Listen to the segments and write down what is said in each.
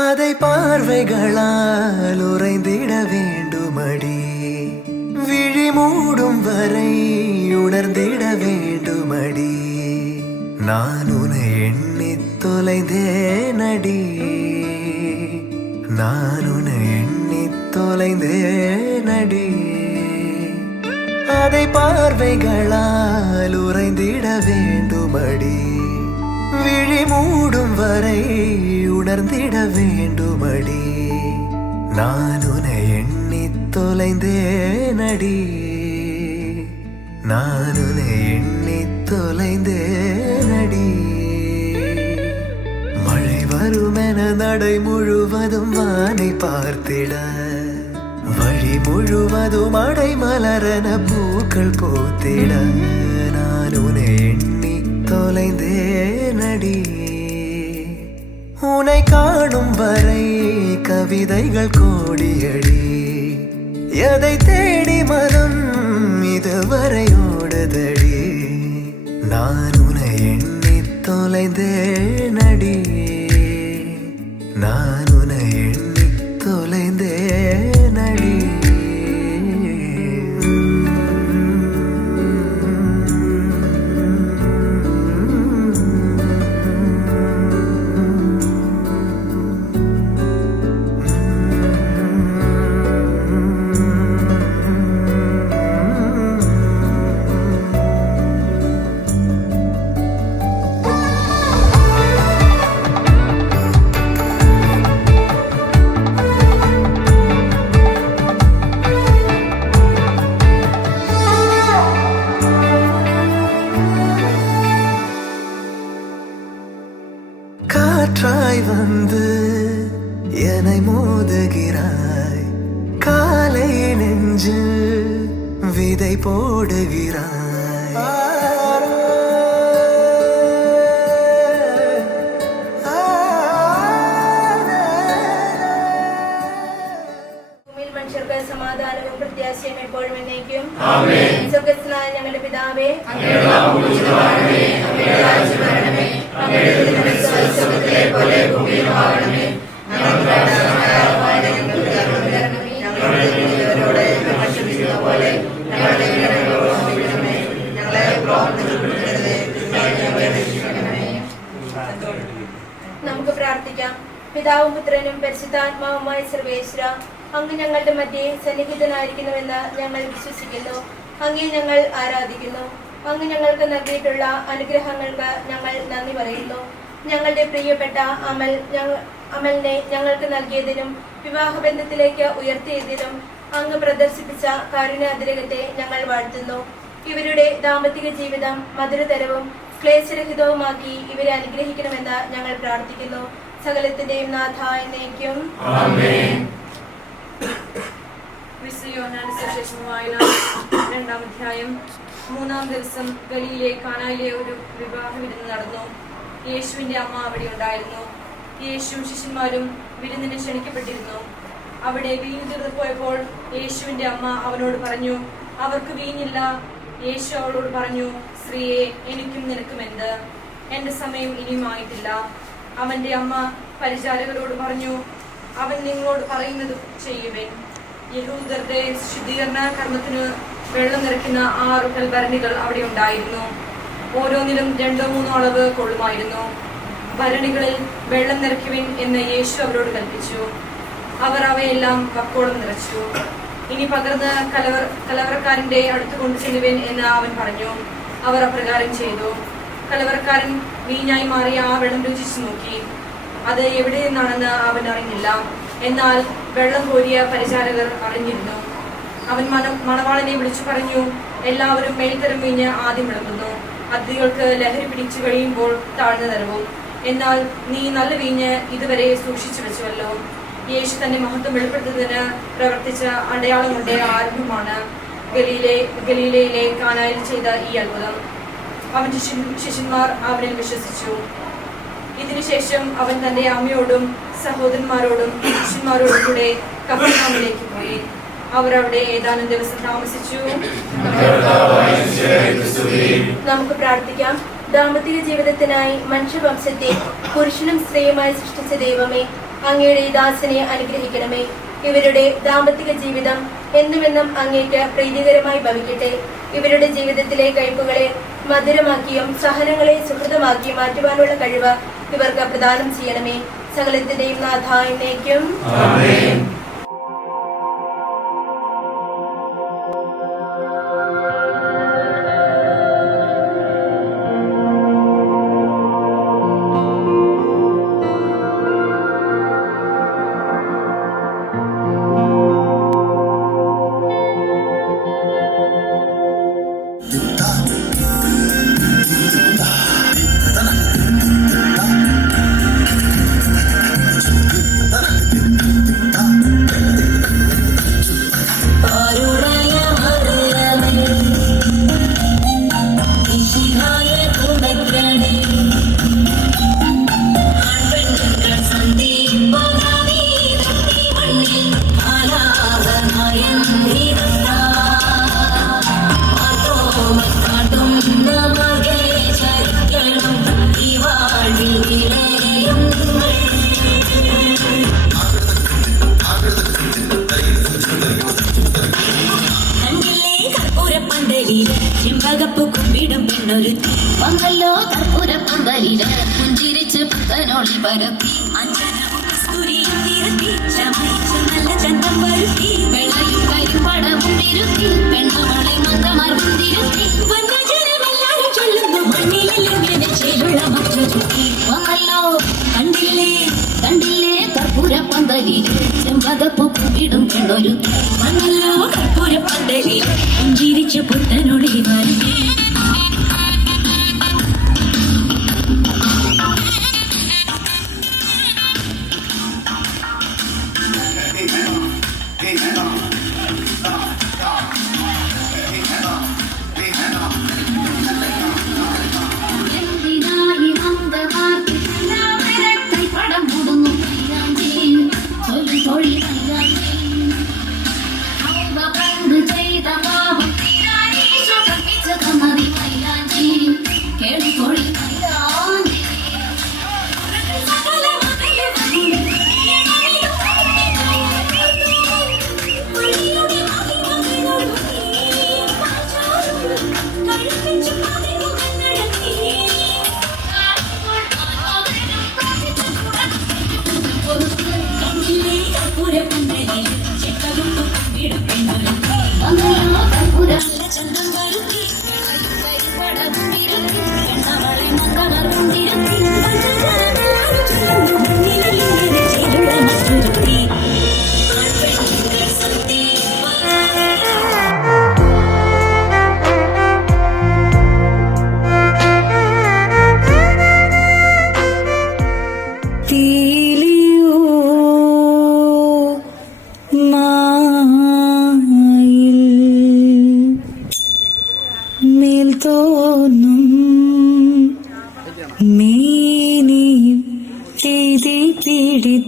அதை பார்வைகளால் உறைந்திட வேண்டுமடி, விழி மூடும் வரை உணர்ந்திட வேண்டுமடி. நான் உன்னை எண்ணி தொலைந்தேனடி, நான் உன்னை எண்ணி தொலைந்தேனடி. அதை பார்வைகளால் உறைந்திட வேண்டுமடி, விழி மூடும் வரை உணர்ந்திட வேண்டுமடி. நான் உன்னை எண்ணி தொலைந்தேனடி, நான் உன்னை எண்ணி தொலைந்தேனடி. மழை வருமென நடை முழுவதும் வானை பார்த்திட, வழி முழுவதும் அடை மலரன பூக்கள் பூத்திட. நான் உன்னை எண்ணி தொலைந்தேனடி. உன்னை காணும் வரை கவிதைகள் கோடியடி, எதை தேடி மனம் இதுவரை ஓடுதடி. நான் உன்னை எண்ணி தொலைந்தேனடி, நான் உன்னை எண்ணி தொலைந்தேனடி. காற்றாய் வந்து என்னை மோதுகிறாய், காலை நெஞ்சில் விதை போடுகிறாய். മനുഷ്യർക്ക് സമാധാനവും പ്രത്യാശയും എപ്പോഴും എന്നേക്കും. സ്വർഗ്ഗസ്ഥനായ ഞങ്ങളുടെ പിതാവേ, നമുക്ക് പ്രാർത്ഥിക്കാം. പിതാവും പുത്രനും പരിശുദ്ധാത്മാവുമായ സർവേശ്വര, അങ്ങ് ഞങ്ങളുടെ മധ്യേ സന്നിഹിതനായിരിക്കുന്നുവെന്ന് ഞങ്ങൾ വിശ്വസിക്കുന്നു. അങ്ങേ ഞങ്ങൾ ആരാധിക്കുന്നു. അങ്ങ് ഞങ്ങൾക്ക് നൽകിയിട്ടുള്ള അനുഗ്രഹങ്ങൾക്ക് ഞങ്ങൾ നന്ദി പറയുന്നു. ഞങ്ങളുടെ പ്രിയപ്പെട്ട അമലിനെ ഞങ്ങൾക്ക് നൽകിയതിനും വിവാഹബന്ധത്തിലേക്ക് ഉയർത്തിയതിനും അങ്ങ് പ്രദർശിപ്പിച്ച കാരുണ്യാതിരകത്തെ ഞങ്ങൾ വാഴ്ത്തുന്നു. ഇവരുടെ ദാമ്പത്തിക ജീവിതം മധുരതരവും ക്ലേശരഹിതവുമാക്കി ഇവരെ അനുഗ്രഹിക്കണമെന്ന് ഞങ്ങൾ പ്രാർത്ഥിക്കുന്നു. സകലത്തിന്റെയും നാഥ എന്നേക്കും. രണ്ടാം അധ്യായം. 3-ാം ദിവസം ഗലീലയിലെ കാനായിലെ ഒരു വിവാഹ വിരുന്ന് നടന്നു. യേശുവിന്റെ അമ്മ അവിടെ ഉണ്ടായിരുന്നു. യേശുവും ശിഷ്യന്മാരും വിരുന്നിന് ക്ഷണിക്കപ്പെട്ടിരുന്നു. അവിടെ വീഞ്ഞു തീർന്നു പോയപ്പോൾ യേശുവിന്റെ അമ്മ അവനോട് പറഞ്ഞു, അവർക്ക് വീഞ്ഞില്ല. യേശു അവളോട് പറഞ്ഞു, സ്ത്രീയെ, എനിക്കും നിനക്കും എന്ത്? എന്റെ സമയം ഇനിയും ആയിട്ടില്ല. അവന്റെ അമ്മ പരിചാരകരോട് പറഞ്ഞു, അവൻ നിങ്ങളോട് പറയുന്നത് ചെയ്യുവൻ. യഹൂദരുടെ ശുദ്ധീകരണ കർമ്മത്തിന് വെള്ളം നിറയ്ക്കുന്ന 6 കൽഭരണികൾ അവിടെ ഉണ്ടായിരുന്നു. ഓരോന്നിലും 2-3 അളവ് കൊള്ളുമായിരുന്നു. ഭരണികളിൽ വെള്ളം നിറയ്ക്കുവിൻ എന്ന് യേശു അവരോട് കൽപ്പിച്ചു. അവർ അവയെല്ലാം വക്കോളം നിറച്ചു. ഇനി പകർന്ന് കലവറക്കാരന്റെ അടുത്ത് കൊണ്ടു ചെല്ലുവിൻ എന്ന് അവൻ പറഞ്ഞു. അവർ അപ്രകാരം ചെയ്തു. കലവറക്കാരൻ വീഞ്ഞായി മാറിയ ആ വെള്ളം രുചിച്ചു നോക്കി. അത് എവിടെ നിന്നാണെന്ന് അവൻ അറിഞ്ഞില്ല. എന്നാൽ വെള്ളം കോരിയ പരിചാരകർ അറിഞ്ഞിരുന്നു. അവൻ മണവാളനെ വിളിച്ചു പറഞ്ഞു, എല്ലാവരും മേൽത്തരം വീഞ്ഞ് ആദ്യം വിളമ്പുന്നു, അതിഥികൾക്ക് ലഹരി പിടിച്ചു കഴിയുമ്പോൾ താഴ്ന്നു തരവും. എന്നാൽ നീ നല്ല വീഞ്ഞ് ഇതുവരെ സൂക്ഷിച്ചു വെച്ചുവല്ലോ. യേശു തന്റെ മഹത്വം വെളിപ്പെടുത്തുന്നതിന് പ്രവർത്തിച്ച അടയാളം കൊണ്ട് ആരംഭമാണ് ഗലീലയിലെ കാനായിൽ ചെയ്ത ഈ അത്ഭുതം. അവന്റെ ശിഷ്യന്മാർ അവനിൽ വിശ്വസിച്ചു. ഇതിനുശേഷം അവൻ തന്റെ അമ്മയോടും സഹോദരന്മാരോടും ശിഷ്യന്മാരോടും കൂടെ കഫർനഹൂമിലേക്ക് പോയി. അവർ അവിടെ ഏതാനും ദിവസം താമസിച്ചു. നമുക്ക് പ്രാർത്ഥിക്കാം. ദാമ്പത്തിക ജീവിതത്തിനായി മനുഷ്യവംശത്തെ പുരുഷനും സ്ത്രീയുമായി സൃഷ്ടിച്ച ദൈവമേ, അങ്ങയുടെ ഈ ദാസനെ അനുഗ്രഹിക്കണമേ. ഇവരുടെ ദാമ്പത്തിക ജീവിതം എന്നുമെന്നും അങ്ങേക്ക് പ്രീതികരമായി ഭവിക്കട്ടെ. ഇവരുടെ ജീവിതത്തിലെ കയ്പുകളെ മധുരമാക്കിയും സഹനങ്ങളെ സുഹൃതമാക്കിയും മാറ്റുവാനുള്ള കഴിവ് ഇവർക്ക് പ്രദാനം ചെയ്യണമേ. സകലത്തിന്റെയും നാഥ എന്നേക്കും. വന്നല്ലോ കർപ്പൂരപ്പന്തലില് പുഞ്ചിരിച്ച് പുത്തനോളി പരത്തി അഞ്ചനവും കസ്തൂരിയും നിരത്തി ചമയിച്ച് നല്ല ചന്തം വരുത്തി വെള്ളയും കരിപ്പടവും തിരുത്തി പെണ്ണവളെ മന്ത്രമാർഗം തിരുത്തി വന്നജനമെല്ലാരും ചൊല്ലുന്നു മണ്ണിലെങ്ങനെ ചേരുള്ള മറ്റൊരുത്തി വന്നല്ലോ കണ്ടില്ലേ കണ്ടില്ലേ കർപ്പൂരപ്പന്തലില് ചെമ്പകപ്പൂ കുമ്പിടും പെണ്ണൊരു വന്നല്ലോ കർപ്പൂരപ്പന്തലില് പുഞ്ചിരിച്ച് പുത്തനോളി പരത്തി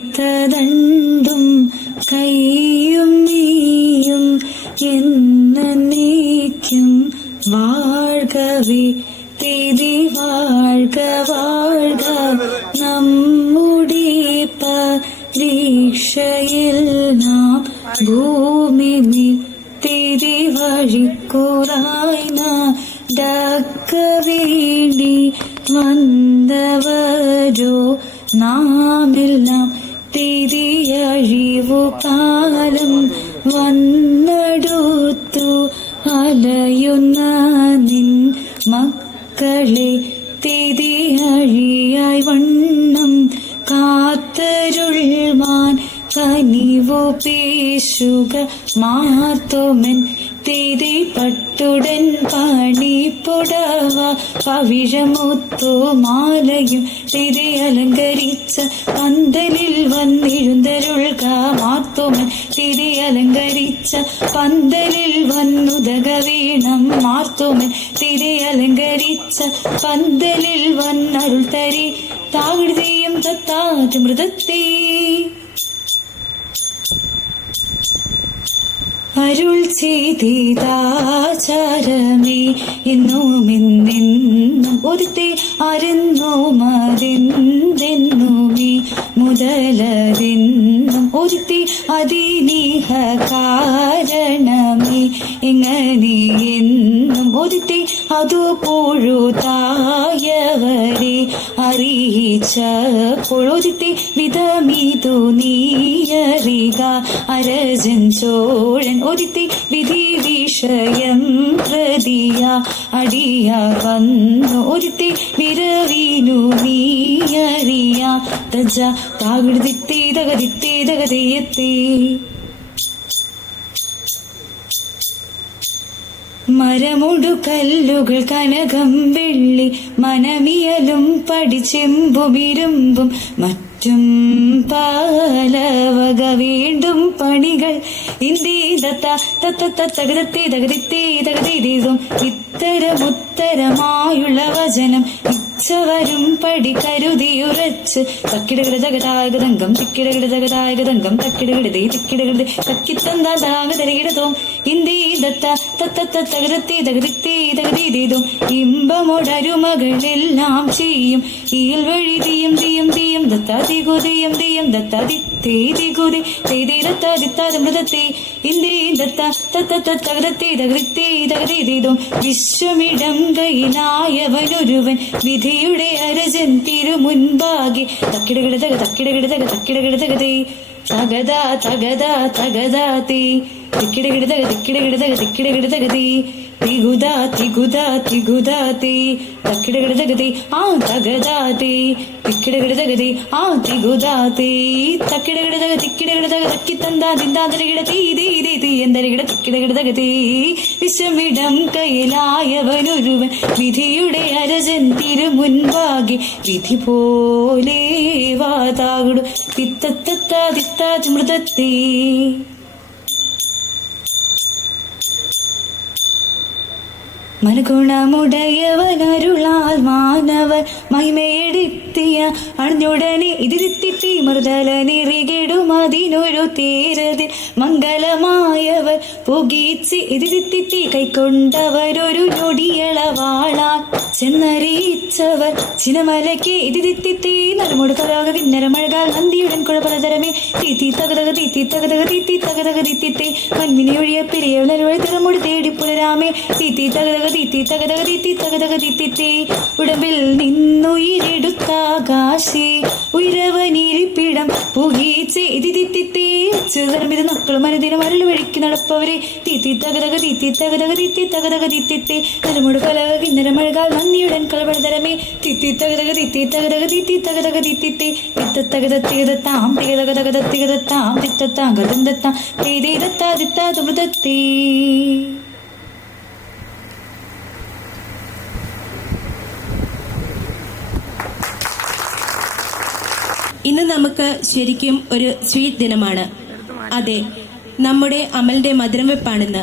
പിടിത്തതണ്ടും കൈയും നീയും എന്നേക്കും വാഴ്കവേ തിരി വാഴ്ക വാഴ്ക നമ്മുടെ പരീക്ഷയിൽ നാം ഭൂമി തിരി വഴിക്കുറായി നടക്ക വേണ്ടി വന്നവരോ നാമെല്ലാം തിരിയഴിവു കാലം വന്നെടുത്തു അലയുന്ന നിൻ മക്കളെ തിരിയഴിയായി വണ്ണം കാത്തരുൾമാൻ കനിവു പേശുക മാർത്തോമൻ തിരി പട്ടുടൻ പണിപ്പുടവ പവിഴമുത്തു മാലയും തിരി അലങ്കരിച്ച പന്തലിൽ വന്നെഴുന്തരുൾക മാർത്തോമൻ തിരി അലങ്കരിച്ച പന്തലിൽ വന്നുദക വീണം മാർത്തോമൻ തിരി അലങ്കരിച്ച പന്തലിൽ വന്നരുൾ തരി താഴ്തിയും തത്താറ്റ് മൃതത്തേ അരുൾ ചെയ്താചാരമേ എന്നുമെന്നെന്നും ഒരുത്തെ അരുന്നോ മതെന്തെന്നുമേ മുതലതെന്നും ഒരുത്തി അതിനീഹ കാരണമേ എങ്ങനെ എന്നും ഒരുത്തി അതു പൊഴുതായവരെ അറിയിച്ചപ്പോൾ ഒരുത്തി വിധമിതു നീയറിക അരജൻ ചോഴൻ ഒരുത്തി വിധി വിഷയം പ്രതിയ അടിയ വന്നു ഒരുത്തി വിരവിനു നീയറിയ തജ താകിടുതിത്തേ തകതിത്തേ തകതയത്തേ. മരമുടു കല്ലുകൾ കനകം വെള്ളി മനമിയലും പടിച്ചെമ്പും ഇരുമ്പും മറ്റും പലവക വീണ്ടും പണികൾ തകതത്തേ തകതിത്തേ തകതീതും ഇത്തരമുത്തരമായുള്ള വചനം ഇച്ഛവരും പടി കരുതിയുറച്ച് തക്കിടകിടതകതായകതങ്കം തിക്കിടകിടതകതായകതങ്കം തക്കിടകിടതേ തിക്കിടകിടതേ തക്കിത്തന്താതാകതരകിടതോം തകതത്തേ തകതിത്തേ തകതീതും ഇമ്പമോടരുമകളെല്ലാം ചെയ്യും ഈൽ വഴി തീയും തീയും തീയും ദത്താതികുതയും തീയും ദത്താതിത്തേ ദികുതേ തേതേ ദത്താതിത്താതമൃതത്തെ ഇന്ദേ ദത്ത തകതത്തേ തകതിത്തേ തകതീതും വിശ്വമിടം കയ്യിലായവനൊരുവൻ വിധിയുടെ അരജൻ തിരുമുൻപാകെ തക്കിടകിടതക തക്കിടകിടതക തക്കിടകിടതകതേ തകതാ തകതാ തകതാതേ തിക്കിടകിടതക തിക്കിടകിടതക തിക്കിടകിടതകതേ തികുതാ തികുതാ തികുതാതേ തക്കിടകിടതകതേ ആ തകതാതേ തിക്കിടകിടതകതേ ആ തികുതാതേ തക്കിടകിടതക തിക്കിടകിടതക തക്കിത്തന്താ തിന്താന്തരകിട തീ തീ തീ തീ എന്തരകിട തിക്കിടകിടതകതേ വിശ്വമിടം കയ്യിലായവനൊരുവൻ വിധിയുടെ അരജൻ തിരുമുൻപാകെ വിധി പോലെ വാതാകുടു തിത്തത്താ തിത്താമൃതത്തേ. മനുഗുണമുടയവനരുളാൽ മാനവർ മഹിമയെടുത്തിയ അണിഞ്ഞുടനെ ഇതിരുത്തിത്തി മൃദലനെറികെടും അതിനൊരു തേരതിൽ മംഗളമായവർ പുകീച്ച് ഇതിരുത്തിത്തി കൈക്കൊണ്ടവരൊരു ഞൊടിയളവാളാൽ ചെന്നറിയിച്ചവർ ചിനമലയ്ക്ക് ഇതിരുത്തിത്തി നരമുട് കലാക കിന്നരമഴകാൽ നന്ദിയുടൻ കുഴപ്പലതരമേ തീത്തി തകതക തീത്തി തകതക തീത്തി തകതക തീത്തിത്തെ മൻമിനെ ഒഴിയ പെരിയവലൊഴി തിറമുടി തേടി പുലരാമേ തീത്തി തകതക തീത്തി തകതക തീത്തി തകതക തീത്തിത്തെ ഉടമ്പിൽ നിന്നുയിരെടുത്താകാശേ ഉയരവനിരിപ്പിടം പുകീച്ച് ഇതിത്തിത്തേ ചെറുതരമിത് നക്കളും മനദിനം അരളു വഴിക്ക് നടപ്പവരെ തീത്തി തകതക തീത്തി തകതക തീത്തി തകതക തീത്തിത്തെ നരമുട് കലക കിന്നരമഴകാൽ നന്ദിയുടൻ കളപടതരമേ തീത്തി തകതക തീത്തി തകതക തീത്തി തകതക തീത്തിത്തെ തിത്തത്തകതത്തികതത്താം തികതകതകതത്തികതത്താം തിത്തത്താം ഗതന്തത്താം തേതേതത്താ തിത്താതുമൃതത്തേ. ഇന്ന് നമുക്ക് ശരിക്കും ഒരു സ്വീറ്റ് ദിനമാണ്. അതെ, നമ്മുടെ അമലിന്റെ മധുരം വെപ്പാണിന്ന്.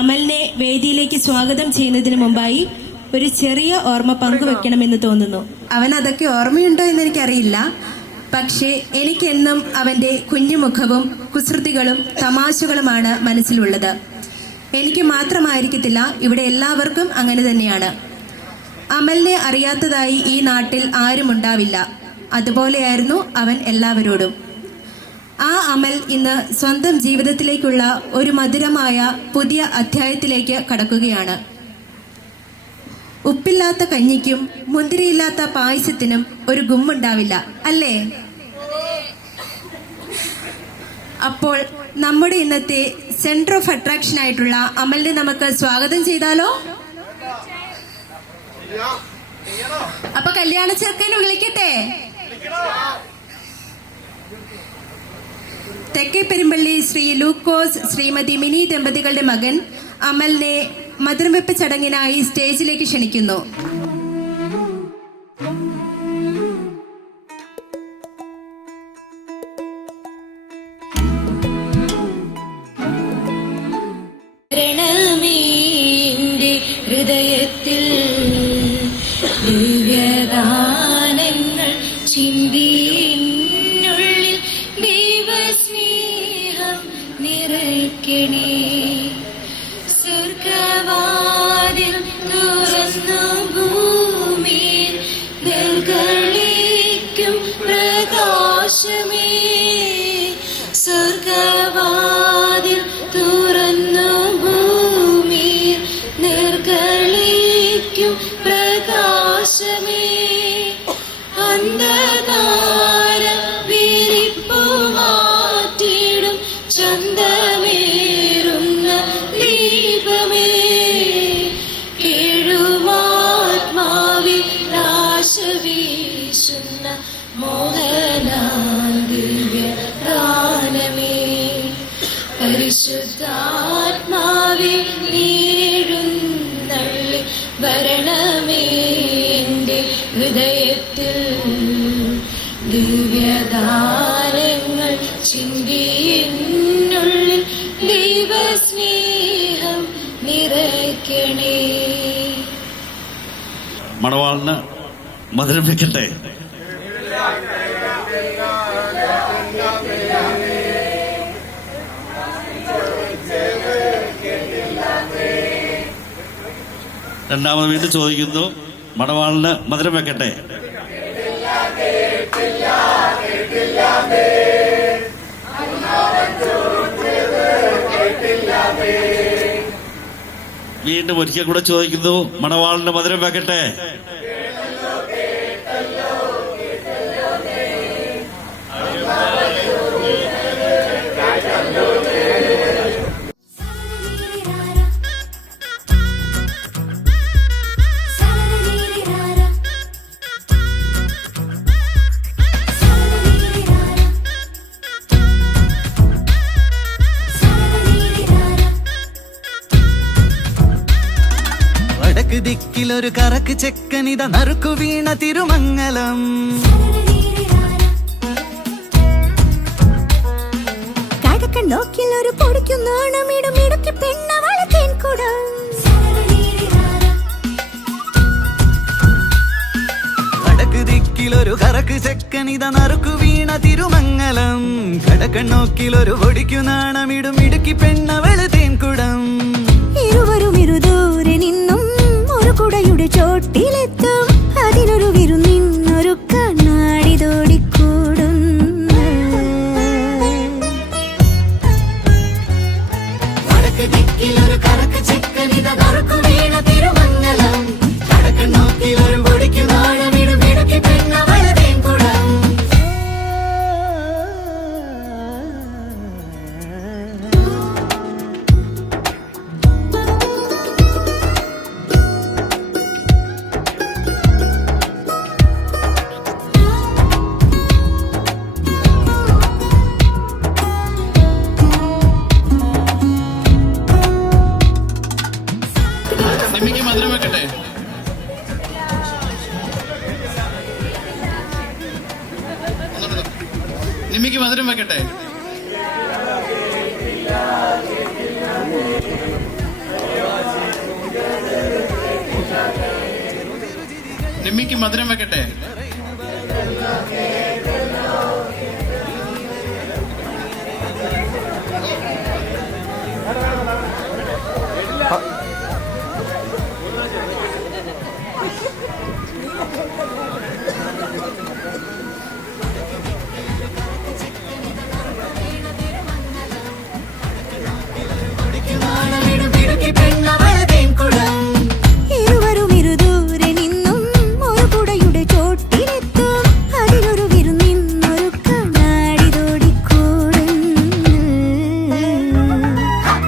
അമലിനെ വേദിയിലേക്ക് സ്വാഗതം ചെയ്യുന്നതിന് മുമ്പായി ഒരു ചെറിയ ഓർമ്മ പങ്കുവെക്കണമെന്ന് തോന്നുന്നു. അവൻ അതൊക്കെ ഓർമ്മയുണ്ടോ എന്ന് എനിക്കറിയില്ല. പക്ഷേ എനിക്കെന്നും അവന്റെ കുഞ്ഞുമുഖവും കുസൃതികളും തമാശകളുമാണ് മനസ്സിലുള്ളത്. എനിക്ക് മാത്രമായിരിക്കത്തില്ല, ഇവിടെ എല്ലാവർക്കും അങ്ങനെ തന്നെയാണ്. അമലിനെ അറിയാത്തതായി ഈ നാട്ടിൽ ആരുമുണ്ടാവില്ല. അതുപോലെയായിരുന്നു അവൻ എല്ലാവരോടും. ആ അമൽ ഇന്ന് സ്വന്തം ജീവിതത്തിലേക്കുള്ള ഒരു മധുരമായ പുതിയ അധ്യായത്തിലേക്ക് കടക്കുകയാണ്. ഉപ്പില്ലാത്ത കഞ്ഞിക്കും മുന്തിരിയില്ലാത്ത പായസത്തിനും ഒരു ഗുമ്മുണ്ടാവില്ല, അല്ലേ? അപ്പോൾ നമ്മുടെ ഇന്നത്തെ സെന്റർ ഓഫ് അട്രാക്ഷൻ ആയിട്ടുള്ള അമലിനെ നമുക്ക് സ്വാഗതം ചെയ്താലോ? അപ്പൊ കല്യാണ ചെറുക്കനെ വിളിക്കട്ടെ. തെക്കേ പെരുമ്പള്ളി ശ്രീ ലൂക്കോസ് ശ്രീമതി മിനി ദമ്പതികളുടെ മകൻ അമലിനെ മധുരംവെപ്പ് ചടങ്ങിനായി സ്റ്റേജിലേക്ക് ക്ഷണിക്കുന്നു. ഹൃദയത്തിൽ ദിവ്യഗാനങ്ങൾ ചിന്തിനുള്ളിൽ ദൈവസ്നേഹം നിറയ്ക്കണേ. സ്വർഗവാതിൽ തുറന്നു ഭൂമിയിൽ നൽകളിക്കും പ്രകാശം പ്രകാശമേ സ്വർഗവാതിൽ തുറന്നു ഭൂമിയിൽ നിർഗളിക്കും പ്രകാശമേ അന്ധകാര വിരിപ്പു മാറ്റിടും ചന്തമേറുന്ന ദീപമേ കേഴുമാത്മാവിൽ ആശ വീശുന്ന മോഹനാദിവ്യ ഗാനമേ പരിശുദ്ധാത്മാവേ നീഴുന്നള്ളി വരണമേ എൻ്റെ ഹൃദയത്തിൽ ദിവ്യദാനങ്ങൾ ചിന്തിയെന്നുള്ളിൽ ദൈവസ്നേഹം നിറയ്ക്കണേ. മണവാളിന് മധുരം വെക്കട്ടെ. രണ്ടാമത് വീണ്ടും ചോദിക്കുന്നു, മണവാളിന് മധുരം വെക്കട്ടെ. വീണ്ടും ഒരിക്കൽ കൂടെ ചോദിക്കുന്നു, മണവാളിന് മധുരം വെക്കട്ടെ. വടക്ക് ദിക്കിലൊരു കറക്ക് ചെക്കനിത നറുക്കു വീണ തിരുമംഗലം. കടക്കൻ നോക്കിൽ ഒരു പൊടിക്കും നാണമിടും ഇടുക്കി പെണ്ണവള തേൻകുടം. വടക്ക് ദിക്കിലൊരു കറക്ക് ചെക്കനിത നറുക്കു വീണ തിരുമംഗലം. കടക്കൻ നോക്കിലൊരു പൊടിക്കു നാണമിടും ഇടുക്കി പെണ്ണവള് തേൻകുടം. ഇരുവരും ഇരുദൂരെ നിന്നും ഒരു കുടയുടെ ചോട്ടിലെത്തും. അതിനൊരു വിരുന്നിന്നൊരു കണ്ണാടി തോടിക്കൂടും. വടക്ക് ദിക്കിലൊരു കറക്ക് ചെക്കനിത നറുക്കു വീണ തിരുമംഗലം. കടക്കൻ നോക്കിലൊരു പൊടിക്കു നാണമിടും ഇടുക്കി പെണ്ണവള് തേൻകുടം. നിമ്മിക്ക് മധുരം വെക്കട്ടെ. നിമ്മിക്ക് മധുരം വെക്കട്ടെ. നിമ്മിക്ക് മധുരം വെക്കട്ടെ. ഇരുവരും ഇരുദൂരെ നിന്നും ഒരു കുടയുടെ ചോട്ടിലെത്തും. അതിനൊരു വിരുന്നിന്നൊരു കണ്ണാടി തോടിക്കൂടും.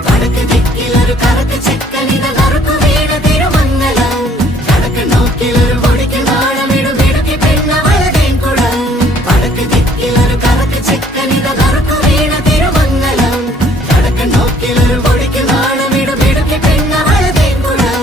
വടക്ക് ദിക്കിലൊരു കറക്ക് ചെക്കനിത നറുക്കു വീണ തിരുമംഗലം. കടക്കൻ നോക്കിലൊരു പൊടിക്കു നാണമിടും ഇടുക്കി പെണ്ണവള് തേൻകുടം. വടക്ക് ദിക്കിലൊരു കറക്ക് ചെക്കനിത നറുക്കു വീണ Thirumangalam. Kadakkan നോക്കിലൊരു പൊടിക്കു നാണമിടും Idukki പെണ്ണവള് തേൻകുടം.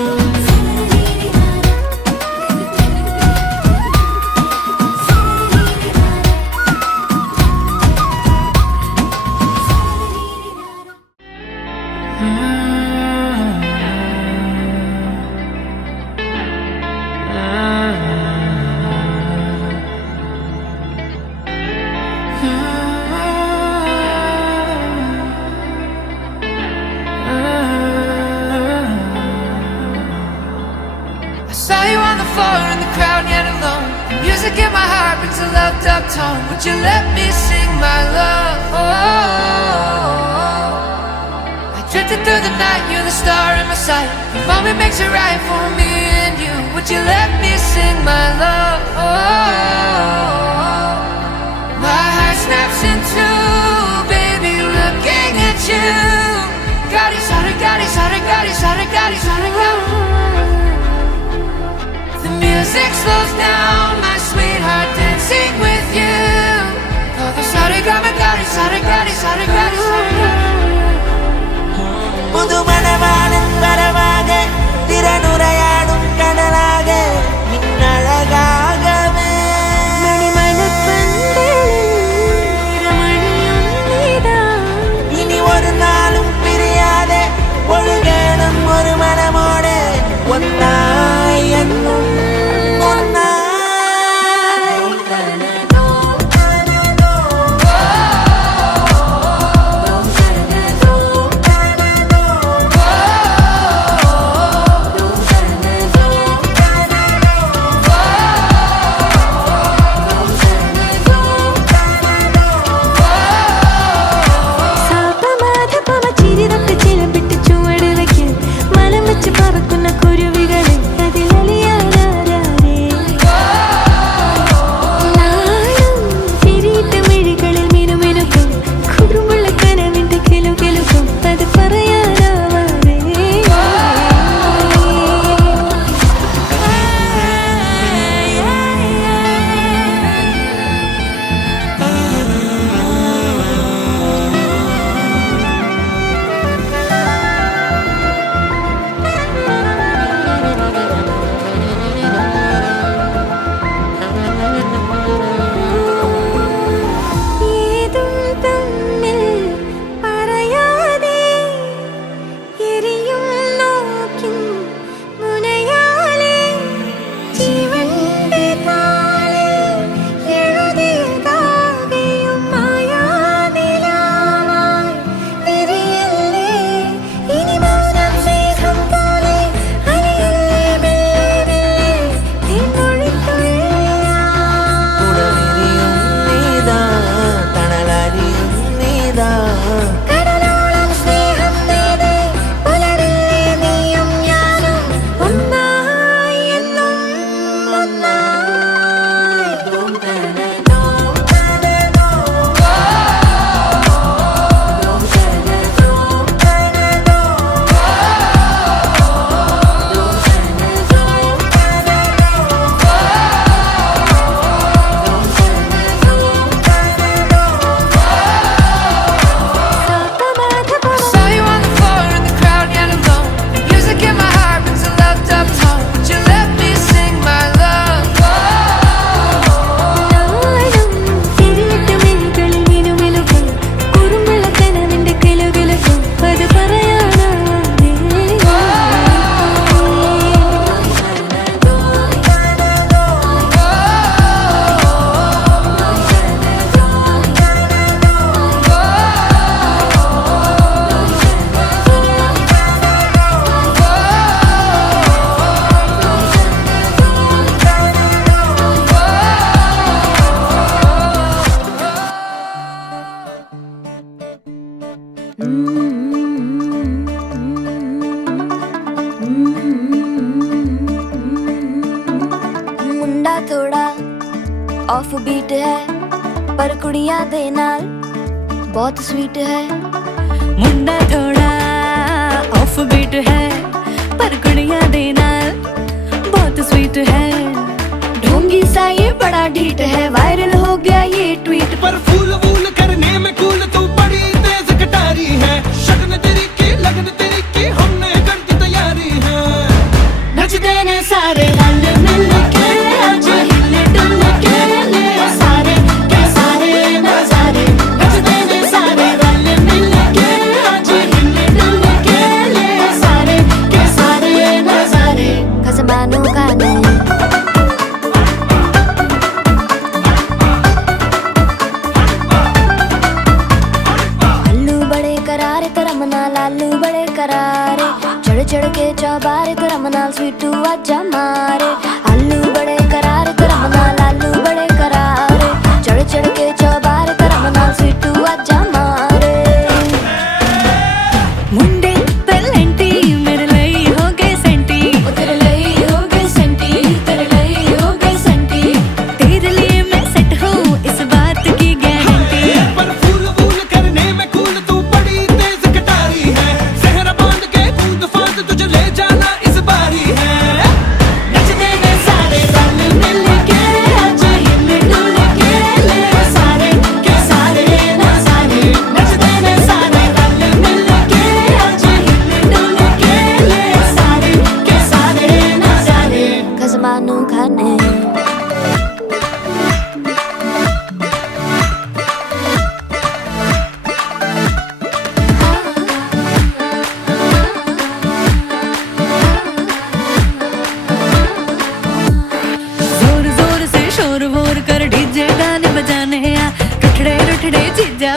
I saw you on the floor in the crowd, yet alone. Music in my heart, heart brings a loved up tone. Would you let me sing my love? I drifted through the night, you're the star in my sight. The moment makes it right for me and you. Would you let me sing my love? My heart snaps in two, baby, looking at you. Gadi sare, gadi sare, gadi sare, gadi sare, gadi. The music slows down, my sweetheart, dancing with you. Oh, the sare, gama, gadi sare, gadi sare, gadi sare, gadi. പുതുമണവാനും വരവാകെ തിരനുറയാടും കടലാകെ നിന്നഴകാകവേ ഇനി ഒരു നാളും പിരിയാതെ ഒഴുകണം ഒരു മനമോടെ ഒന്നായി എന്നും ഒന്നായി. ਮੁੰਡਾ ਥੋੜਾ of beat ਹੈ ਪਰ ਕੁੜੀਆਂ ਦੇ ਨਾਲ ਬਹੁਤ ਸਵੀਟ ਹੈ ਮੁੰਡਾ ਥੋੜਾ ਆਫ ਬੀਟ ਹੈ ਪਰ ਕੁੜੀਆਂ ਦੇ ਨਾਲ ਬਹੁਤ ਸਵੀਟ ਹੈ ढोंगी सा ये बड़ा ढीठ है वायरल हो गया ये ट्वीट पर फूल वूल करने में कूल तू बड़ी तेज कटारी है शगन तेरी की लगन तेरी की हमने कर दी तैयारी है नचते ने सारे रल मिल के आज हिले डुल के ले सारे के सारे नजारे नचते ने सारे रल मिल के आज हिले डुल के ले सारे के सारे नजारे खसमानों का नहीं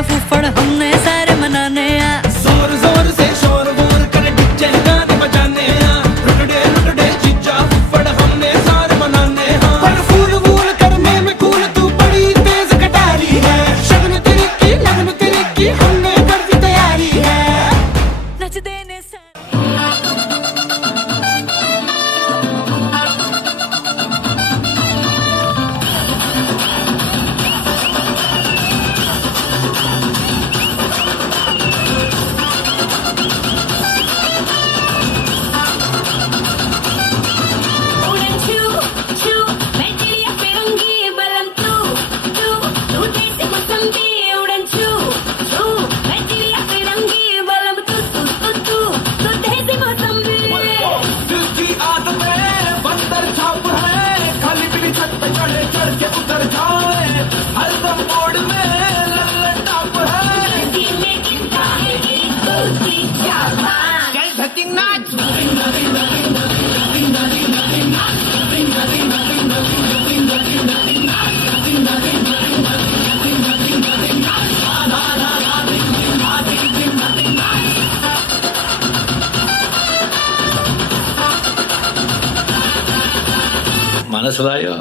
फुफड़ हमने सारे मनाने जोर जोर से शोर वोर कर डीजे गाने बजाने लुटड़े जीजा फुफड़ हमने सारे मनाने पर फूल वूल करने में कूल तू बड़ी तेज कटारी है शगन तेरी की लगन तेरी की हमने कर दी तैयारी है नच देने सारे दिल की आदत है बंदर छाप है खाली पीली छत पे चढ़े चढ़ के उतर जाए हर दम मोड़ में लल्लन टाप है चल धतिंग नाच മനസ്സിലായോ?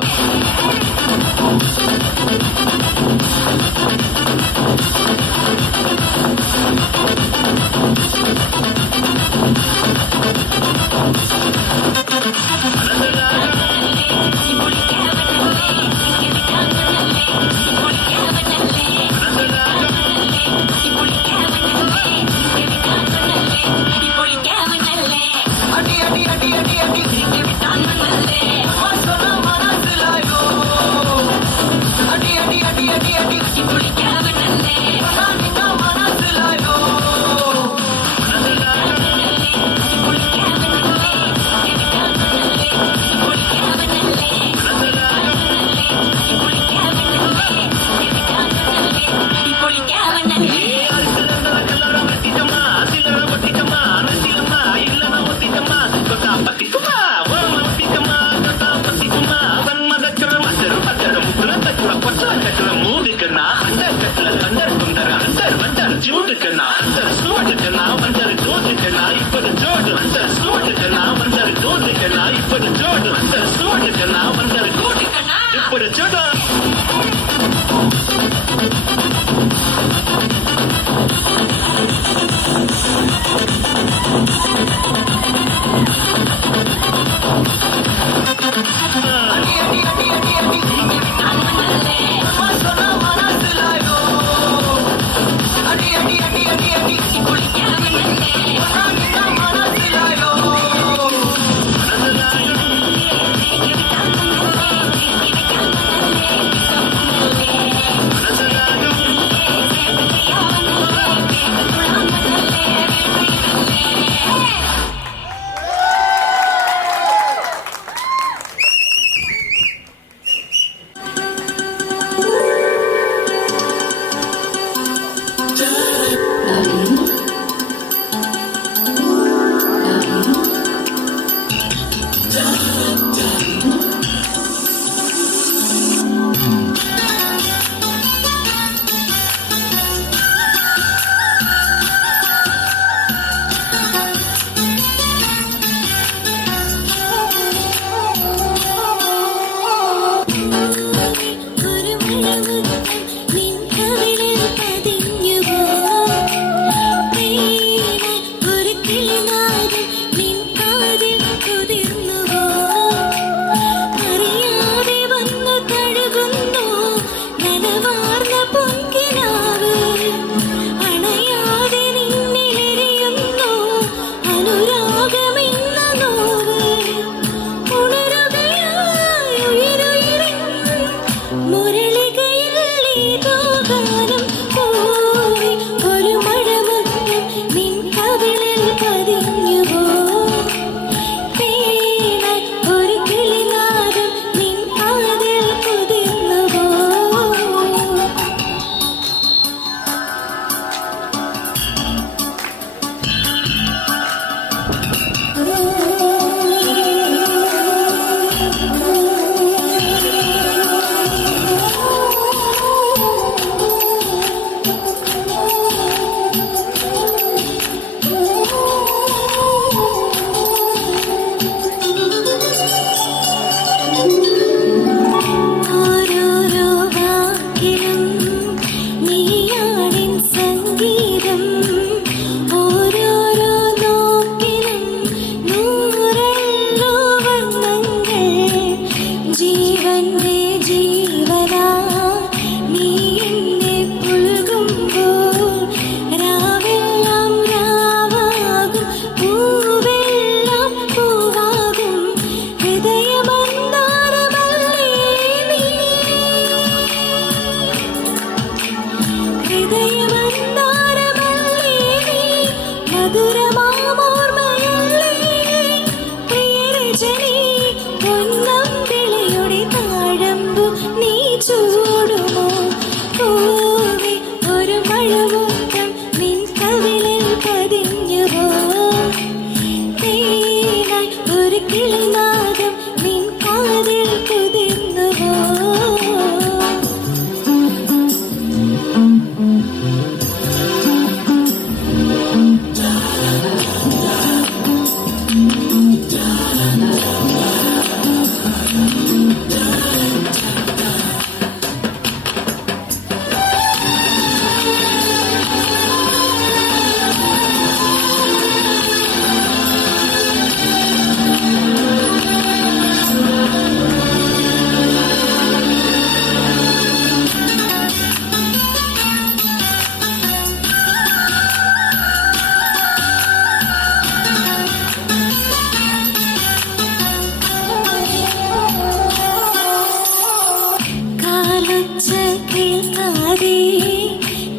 അവളൊച്ച കേൾക്കാതെ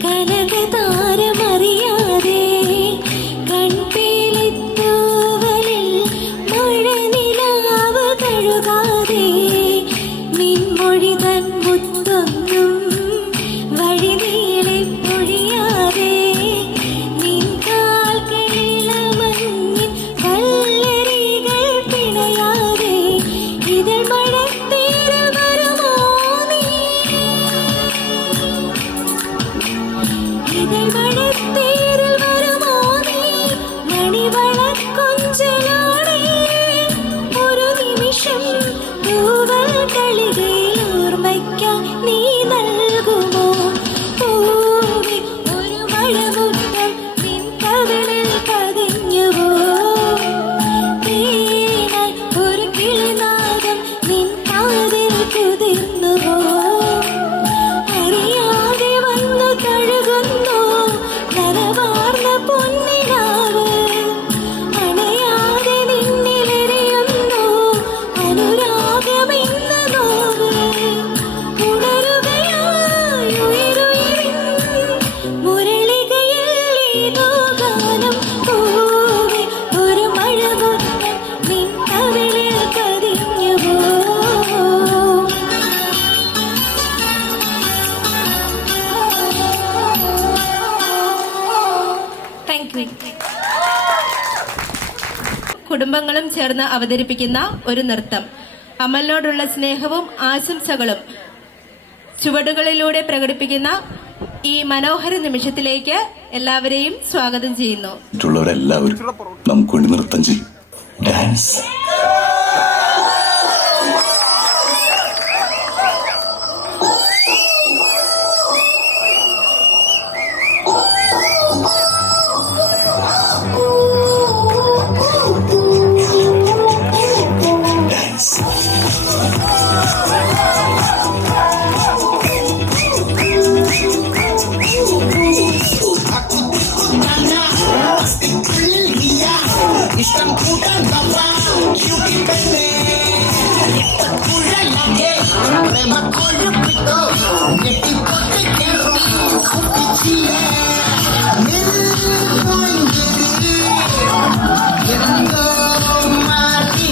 കനകതാരമറിയാതെ കൺപേലിത്തൂവലിൽ മഴനിലാവ് തഴുകാതെ നിൻമൊഴി തൻ മുത്തൊന്നും വഴിനീളെ പൊഴിയാതെ നിൻ കാൽകളിളമഞ്ഞിൻ കല്ലരികൾ പിണയാതെ ഇതൾ മഴത്തേരിൽ വരുമോ നീ ഇതൾ മഴത്തേരിൽ വരുമോ നീ മണിവളക്കൊഞ്ചലോടെ ഒരു നിമിഷം തൂവൽ കളികയിൽ ഓർമ്മയ്ക്കാൻ നീ നൽകുമോ പൂവി ഒരു മഴമുത്തം നിൻ കവിളിൽ പതിഞ്ഞുവോ തേനായി ഒരു കിളിനാദം നിൻ കാതിൽ കുതിർന്നുവോ അറിയാതെ വന്നു തഴുകുന്നു നനവാർന്ന പൊന്നിലാവ് അണയാതെ നിന്നിലെറിയുന്നു അനുരാഗമെന്ന നോവ് ഉണരുകയായി ഉയരുയിരിൻ മുരളികയല്ലേതോ ഗാനം പൂവി ഒരു മഴമുത്തം നിൻ കവിളിൽ പതിഞ്ഞുവോ താങ്ക് യു. കുടുംബങ്ങളും ചേർന്ന് അവതരിപ്പിക്കുന്ന ഒരു നൃത്തം. അമലിനോടുള്ള സ്നേഹവും ആശംസകളും ചുവടുകളിലൂടെ പ്രകടിപ്പിക്കുന്ന ഈ മനോഹര നിമിഷത്തിലേക്ക് എല്ലാവരെയും സ്വാഗതം ചെയ്യുന്നു. മറ്റുള്ളവരെല്ലാവരും നമുക്ക് വേണ്ടി നൃത്തം ചെയ്യും. ഡാൻസ്. ഡാൻസ്. ഇഷ്ടം കൂട്ടാൻ പ്രേമ കൊഴുപ്പിട്ടോ ഞെട്ടിപ്പൊട്ടി എന്തോ മാറ്റി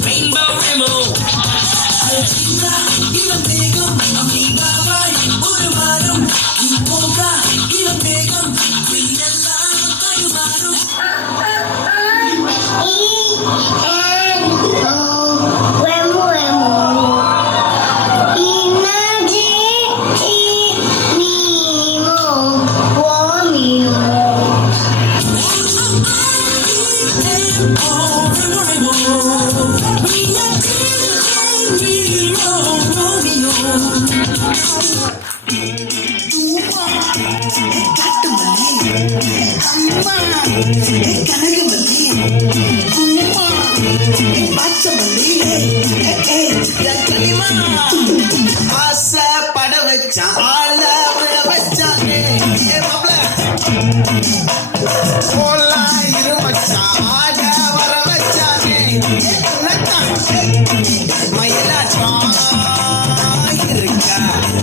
Rainbow, ஆசை பட வச்சான் ஆள விழ வச்சானே போலா இரு மச்சான் ஆட வர வச்சானே மயிலாட்டம் இருக்கா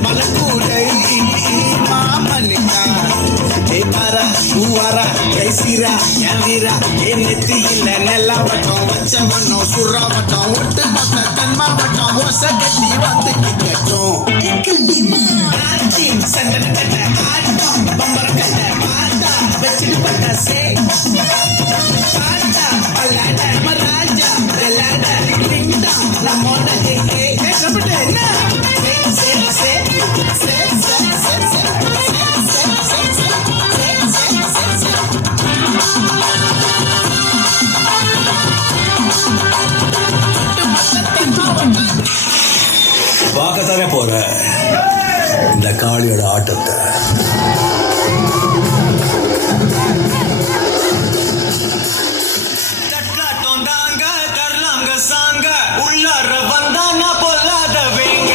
மலக்கூடை மாமனுக்கா பாரா பூவாரா கைசீரா என் வீரா என் நெத்தி இல்ல நெல்லா வட்டம் வச்ச வண்ணம் சுறா வட்டம் ஒட்டு மொத்த தன்மா வட்டம் ஓச கட்டி வந்து கிட்டட்டும் சண்டை கட்ட ஆட்டம் பம்பர கட்ட மாட்டா வச்சுட்டு பட்டா சே பாட்டா பல்லாட மராஜா எல்லாட லிங்டா நம்மோட கேக்கே கேட்கப்பட்ட என்ன சே சே சே சே சே சே பார்க்கத்தானே போற இந்த காளியோட ஆட்டத்தை. தட்டாட்டம் தாங்க தரலாங்க சாங்க உள்ளார வந்தானா பொல்லாத வைங்க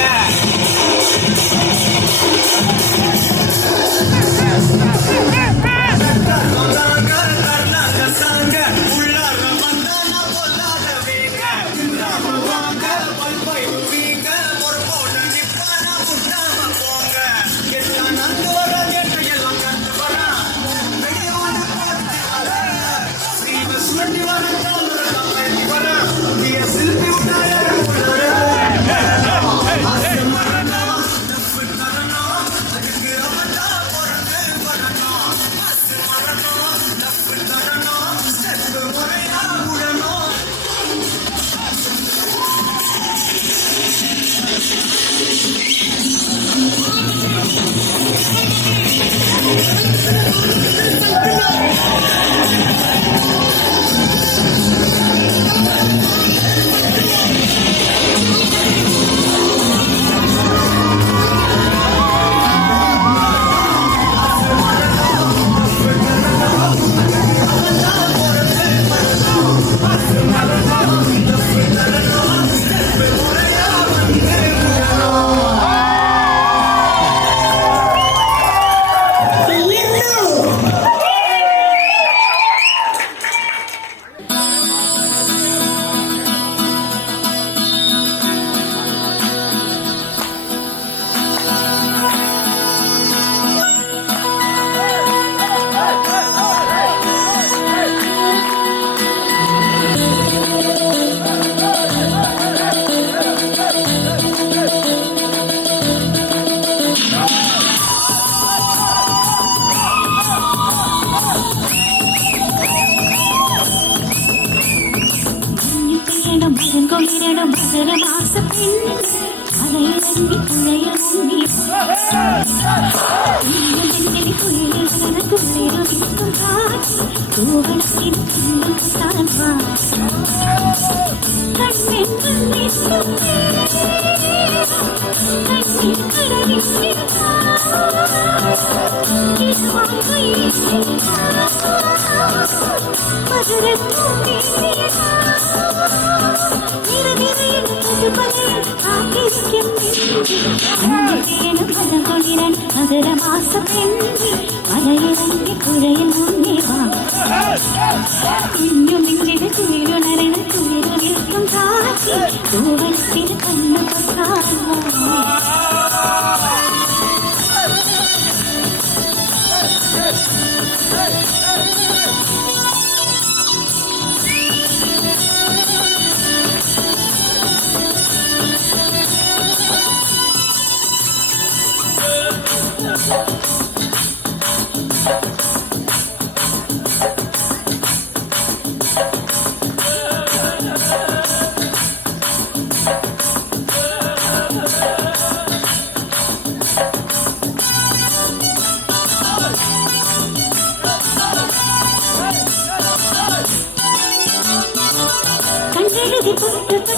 കണ്ടെഴുതി പുറപ്പെട്ട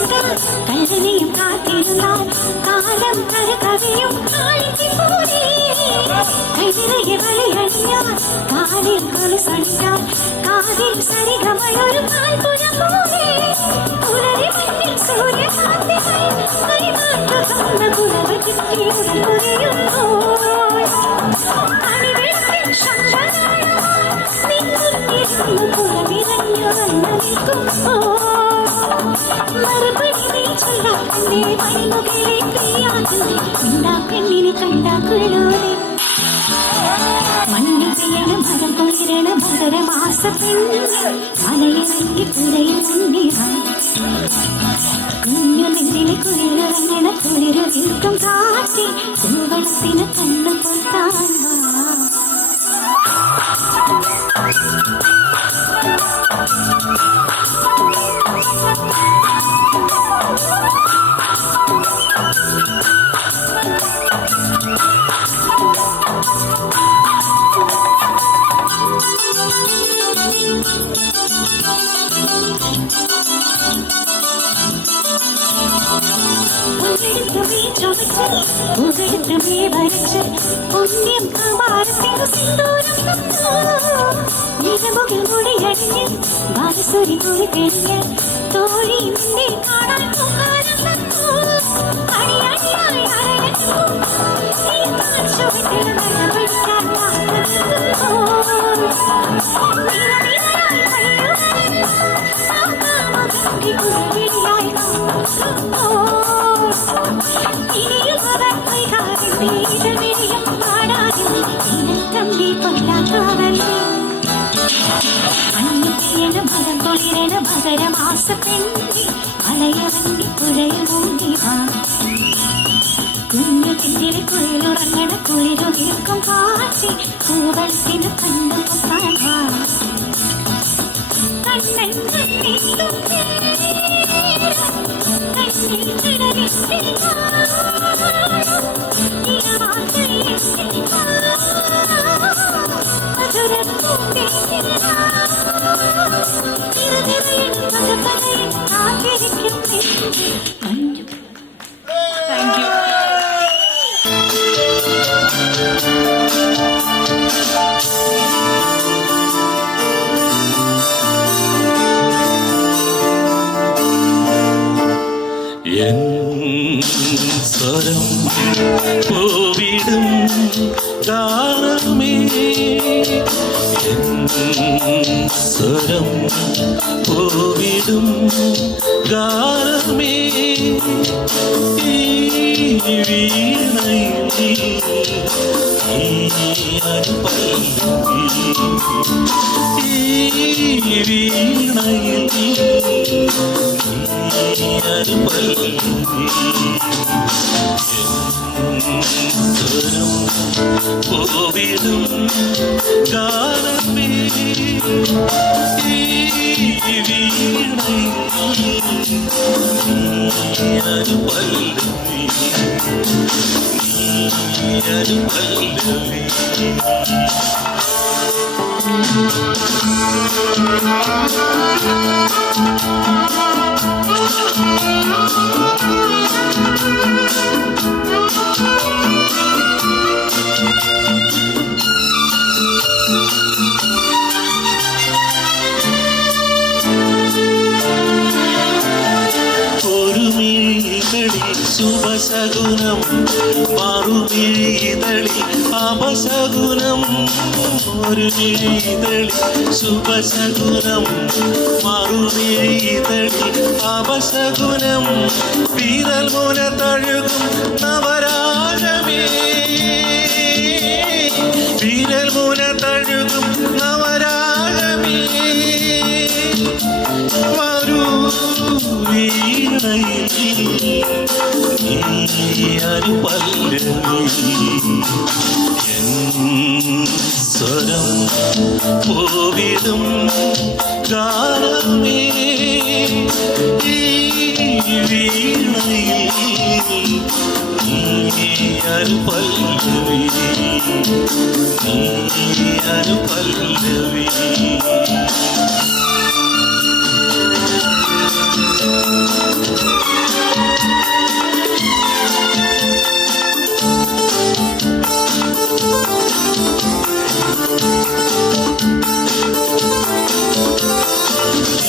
കല്ലനെയും കാത്തിരുന്നാൽ കാലം കരകവിയും കാളിത്തിപ്പോരേ കൈനിറയെ വളിയണിയാൽ കാലിൽ കൊലുസണിയാൽ കാതിൽ സരിഗമയൊരു പാൽപ്പുരം പോലെ പുലരി മണ്ണിൽ സൂര്യകാന്തികൾ കൈമാറ്റുന്ന കുലവറ്റിന്റെ ഉടൽപുരയുമ്പോൾ അണിവെളുപ്പിൽ ശബ്ദനാളമായി നിന്നിരുന്നു പുറമിറങ്ങു വന്നു നിൽക്കുമ്പോൾ മറുപടി നീ ചൊല്ലാത്തേ മണിമുകളെ പ്രിയാതുലേ കണ്ടാ പെണ്ണിനെ കണ്ടാ കുഴലൂരെ മണ്ണിൽ പെയ്യണ മരം കൊളിരണ മകരമാസ പെണ്ണിൽ മലയിറങ്ങി പുരയിൽ മുന്നിറാ കുഞ്ഞു നെഞ്ചിലെ കുളിരിറങ്ങണ കുളിരു നിൽക്കും കാറ്റി പൂവളത്തിന് കണ്ണു പൊത്താൻ ഉകടുത്തുമേ വരച്ച് പുണ്യം കമാരത്തിനു സിന്ദൂരം നിലമുകിൽ മുടിയണിഞ്ഞ് ബാലസുരി കുളി തെളിഞ്ഞ് തോഴി നിന്നെ കാണാൻ പുകാരം അണിയണിയായി അരയണു ഈ കാഴ്ചവിട്ടിട നടപടിക്കാൻ മരം കൊളിരണ മകരമാസ പെണ്ണി മലയിറങ്ങി പുഴയിൽ മുങ്ങിവാ കുഞ്ഞു തിന്നിൽ കുളിരുറങ്ങണ കുളിരു നിൽക്കും കാറ്റി പൂവളത്തിന് കണ്ണു പൊക്കാൻ വാ കണ്ണൻ കണ്ണിൽ താങ്ക് യു. സ്വരം പൂവിടും ഗാനമേ സ്വരം പൂവിടും ഗാനമേ ഈ വീണയിൽ ഈ അനുപല്ലവി ഈ വീണയിൽ സ്വരം പൂവിടും ഗാനമേ ഈ വീണയിൽ അനുപല്ലവി അനുപല്ലവി ശുഭശകുനം മറുമിഴിതളി അപശകുനം ഒരു മിഴിതളി ശുഭശകുനം മറുമിഴിതളി അപശകുനം വിരൽ മുന തഴുകും നവരാഗമേ വിരൽ മുന തഴുകും നവരാഗമേ വരൂ വീണയിൽ അനുപല്ലവി സ്വരം പോവിടും ഗാനമേ ഈ വീണയിൽ നീയൊരു പല്ലവി നീയൊരു പല്ലവി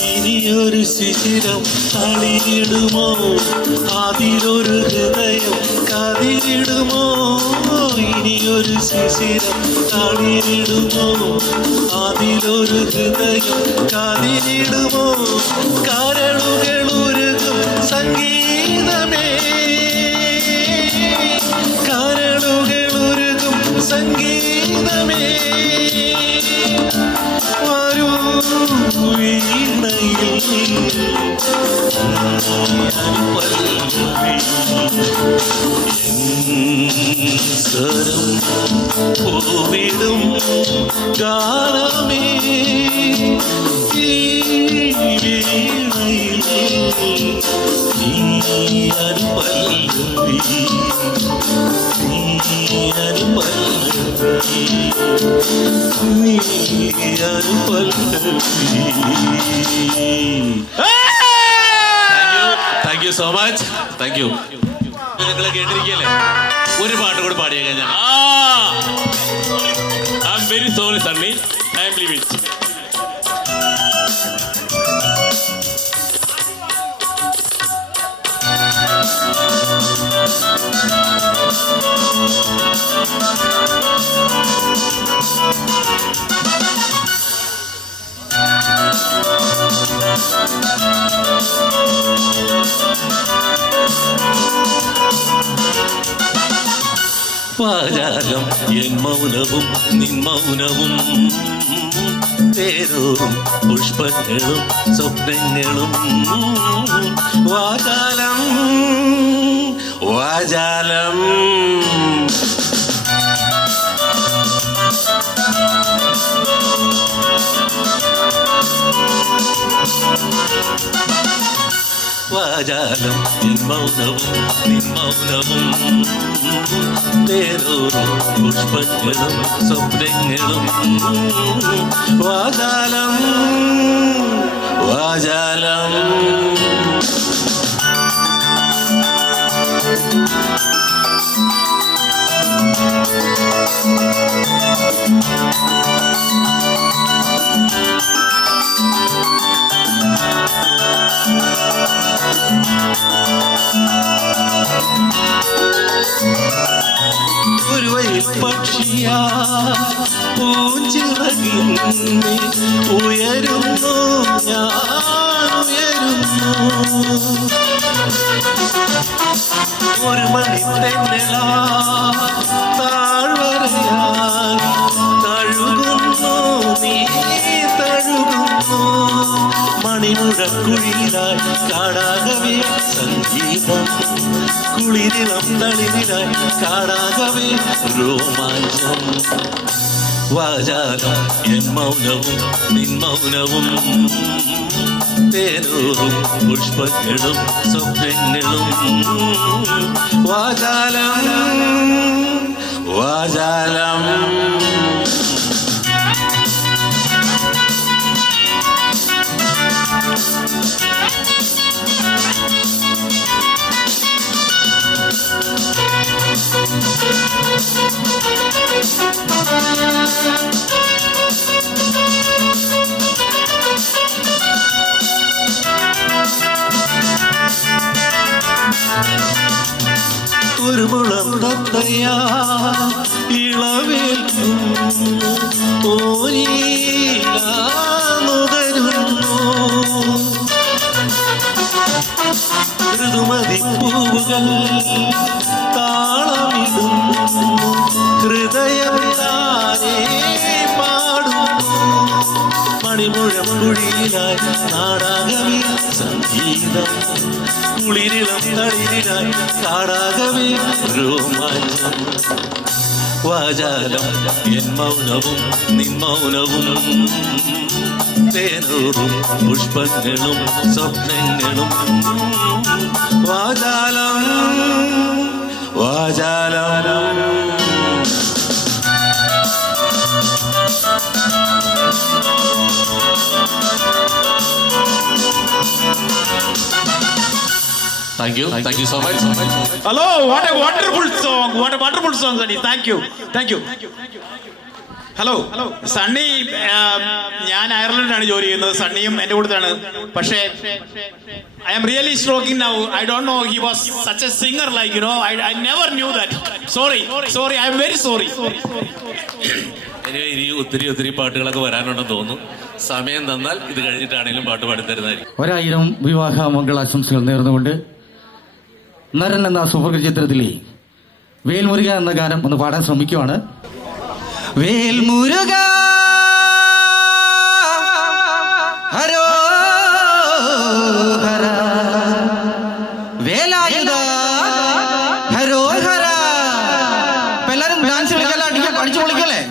ഇനിയൊരു ശിശിരം തളിരിടുമോ അതിലൊരു ഹൃദയം കതിരിടുമോ ഇനിയൊരു ശിശിരം തളിരിടുമോ അതിലൊരു ഹൃദയം കതിരിടുമോ കരളുകൾ ഉരുകും സംഗീതമേ കരളുകൾ ഉരുകും സംഗീതമേ വരൂ വീണയിൽ സ്വരം പോവിടും ഗാനമേ ഈ വീണയിൽ നീയൊരു പല്ലവി നീയൊരു പല്ലവി നീയൊരു പല്ലവി. Thank you so much. Thank you. നിങ്ങൾ കേട്ടിരിക്കല്ലേ, ഒരു പാട്ട് കൂടെ പാടിയ കഴിഞ്ഞാൽ I am very sorry Sunny, I am leaving. വാചാലം എൻ മൗനവും നിൻ മൗനവും തേരോറും പുഷ്പങ്ങളും സ്വപ്നങ്ങളും വാചാലം വാചാലം വാചാലം എൻ മൗനവും നിൻ മൗനവും തേരോറും പുഷ്പങ്ങളും സ്വപ്നങ്ങളും വാചാലം വാചാലം ഒരു വരി പക്ഷിയാ പൂഞ്ചിറകിന്മേ ഉയരുന്നു ഞാൻ ഉയരുന്നു ഒരു മണി തെന്നലാ താഴ്വരയായി തഴുകുന്നു നീ തഴുകുന്നു മണിമുഴക്കുഴിയിലായി കാടാകവേ സംഗീതം കുളിരിളം തളിരിലായി കാടാകവേ രോമാഞ്ചം വാചാലം എൻ മൗനവും നിൻ മൗനവും തേരോറും പുഷ്പങ്ങളും സ്വപ്നങ്ങളും വാചാലം വാചാലം ഒരു മുളം തത്തയാ ഇളവേൽക്കും ഓരീലാനുകരുന്നു ഋതുമതി പൂവുകൾ താളമിടുന്നു ഹൃദയം താനേ പാടുന്നു മണിമുഴം കുഴിയിലായി നാടാകവേ സംഗീതം കുളിരിളം തളിരിലായി കാടാകവേ രോമാഞ്ചം വാചാലം എൻ മൗനവും നിൻ മൗനവും തേനൂറും പുഷ്പങ്ങളും സ്വപ്നങ്ങളും വാചാലം വാചാലം. Thank you so much. Hello, what a wonderful song, Sunny. Thank you. Hello Sunny, ഞാൻ അയർലൻഡിലാണ് ജോലി ചെയ്യുന്നത്. സണ്ണിയും എൻ്റെ കൂട്ടത്താണ്. പക്ഷേ I am really stroking now. I don't know he was such a singer like you know. I never knew that. Sorry, I am very sorry. ഇനി ഒത്തിരി പാട്ടുകളൊക്കെ വരാനുണ്ടെന്ന് തോന്നുന്നു. സമയം തന്നാൽ ഇത് കഴിഞ്ഞിട്ടാണെങ്കിലും പാട്ട് പാടിത്തരുന്നതായിരിക്കും. 1000 വിവാഹ മംഗളാശംസകൾ നേർന്നുകൊണ്ട് നരൻ എന്ന സൂപ്പർ ചിത്രത്തിലെ വേൽമുരുക എന്ന ഗാനം ഒന്ന് പാടാൻ ശ്രമിക്കുവാണ്. വേൽമുരുക ഹരോ ഹര, വേലായുധ ഹരോ ഹര. എല്ലാരും ഡാൻസ് കളിക്കല്ല, അടിച്ചു പൊളിക്കല്ലേ?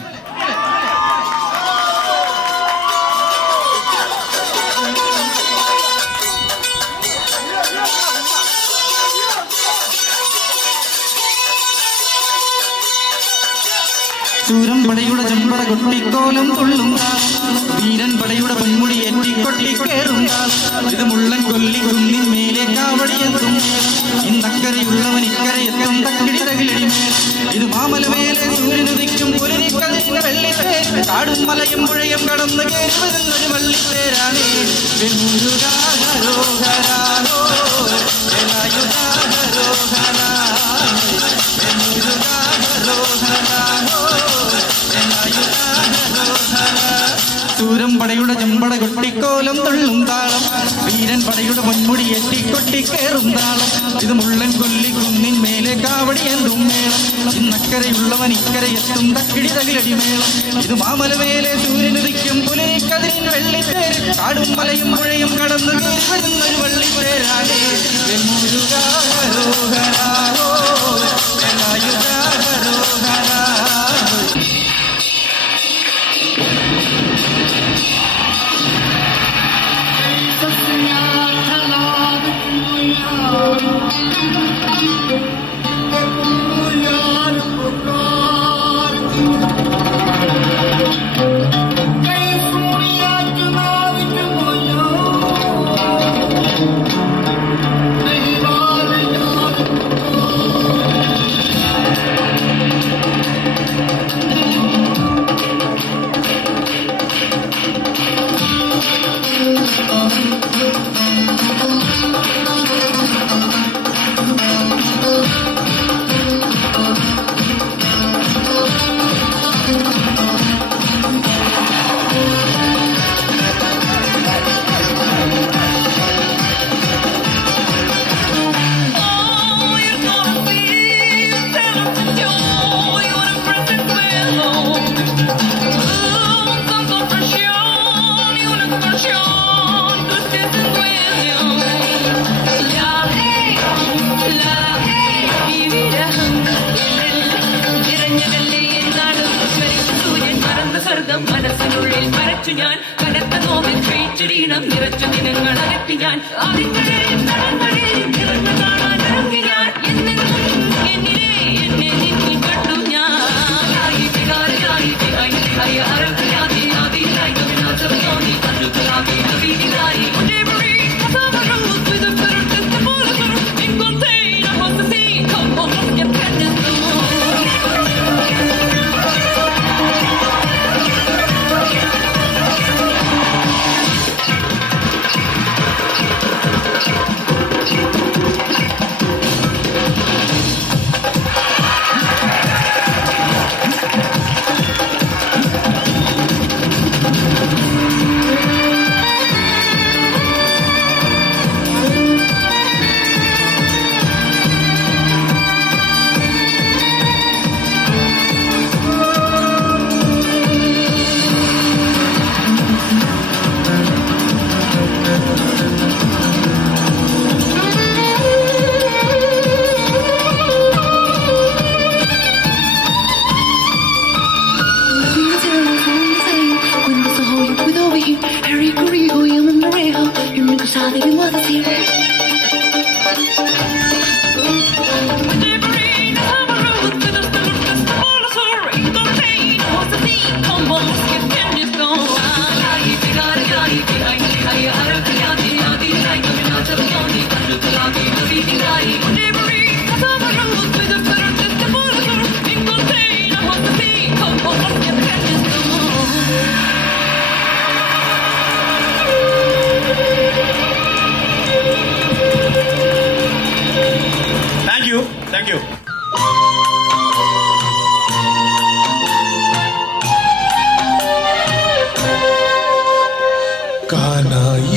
ചൂരം പടയുടെ ചെമ്പട കൊട്ടിക്കോലം തുള്ളും വീരൻ പടയുടെ പൊന്മുടി ഏറ്റിക്കൊട്ടിക്കേറും. ഇത് മുള്ളൻ കൊല്ലി കുന്നിൻ മേലെ കാവടിയെത്തും. ഇന്നക്കരയുള്ളവൻ ഇക്കരയെത്തും തക്കിടി തകിലടി മേൽ. ഇത് മാമലമേലെ സൂര്യനുദിക്കും പുലരിക്കതിന്റെ വെള്ളിത്തേർ. കാടും മലയും പുഴയും കടന്ന് കയറി വരുന്നൊരു വള്ളിത്തേരാണ്. വെൽമുരുക ഹരോഹരാനോ വേലായുധ ഹരോഹരാ, വെൽമുരുക ഹരോഹരാനോ. ചൂരം പടയുടെ ചെമ്പട കൊട്ടിക്കോലം തുള്ളും താളം. വീരൻ പടയുടെ പൊന്മുടി എട്ടിക്കൊട്ടിക്കേറും താളം. ഇത് മുള്ളൻ കൊല്ലി കുന്നിൻ മേലെ കാവടിയെന്തും മേളം. ഇന്നക്കരയുള്ളവൻ ഇക്കരയെത്തും തക്കിടി തകിലടി മേളം. ഇത് മാമലമേലെ സൂര്യനുദിക്കും പുലരിക്കതിരിൻ വെള്ളിത്തേർ. കാടും മലയും പുഴയും കടന്നു കയറി വരുന്നൊരു വള്ളിത്തേരാണ്. വെൽമുരുക ഹരോഹരാനോ വേലായുധ ഹരോഹരാ. മനസ്സിനുള്ളിൽ മറച്ചു ഞാൻ കനത്ത നോവിൽ കഴിച്ചിടീണം നിറച്ച ദിനങ്ങൾ അകറ്റി ഞാൻ അതിന്റെ കാണാൻ ഇറങ്ങി ഞാൻ എന്നിലെ എന്നെ നിന്നിൽ കണ്ടു ഞാൻ.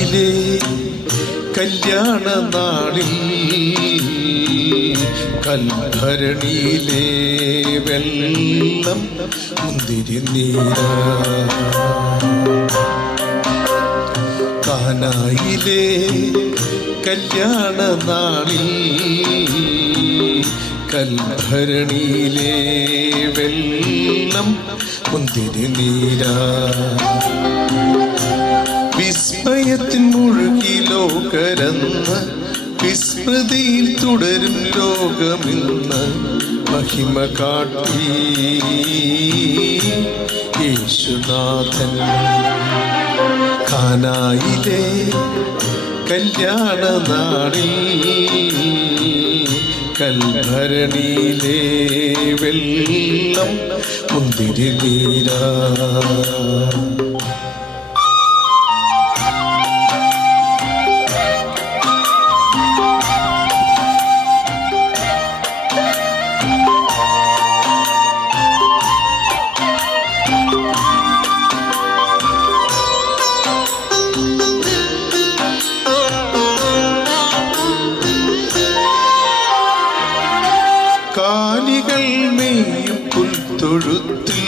കാനായിലെ കല്യാണ നാളിൽ കൽഭരണിയിലെ വെള്ളം മുന്തിരി നീര കാനായിലെ കല്യാണ നാളിൽ കൽഭരണിയിലെ വെള്ളം മുന്തിരി നീര വിസ്മയത്തിൻ മുഴുകി ലോകരന്ന് വിസ്മൃതിയിൽ തുടരും ലോകമിന്ന് മഹിമ കാട്ടി യേശുനാഥൻ കാനായിലെ കല്യാണ നാളിൽ കൽഭരണിയിലെ വെള്ളം മുന്തിരി നീര കാലികൾ മേയും പുൽത്തൊഴുത്തിൽ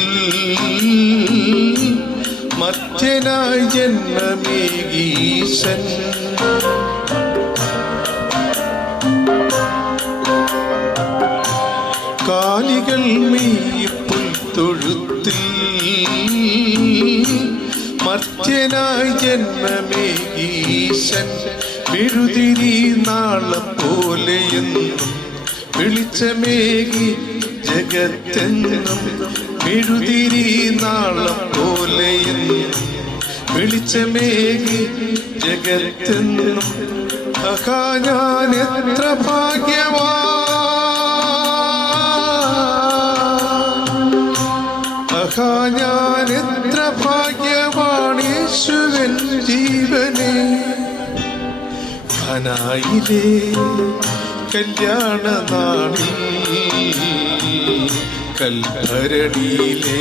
മധ്യനായി ജന്മമേകീശൻ കാലികൾ മേയും പുൽത്തൊഴുത്തിൽ മധ്യനായി ജന്മമേകീശൻ വിഴുതിരി നാളം പോലെയെന്നും വെളിച്ചമേകി ജഗത്തെന്നും മെഴുതിരി നാളം പോലെയെന്നും വെളിച്ചമേകി ജഗത്തെന്നും അഹാ ഞാൻ എത്ര അഹാ ഞാൻ എത്ര ഭാഗ്യവാൻ യേശുവൻ ജീവനെ കാനായിലെ കല്യാണ നാളിൽ കൽഭരണിയിലെ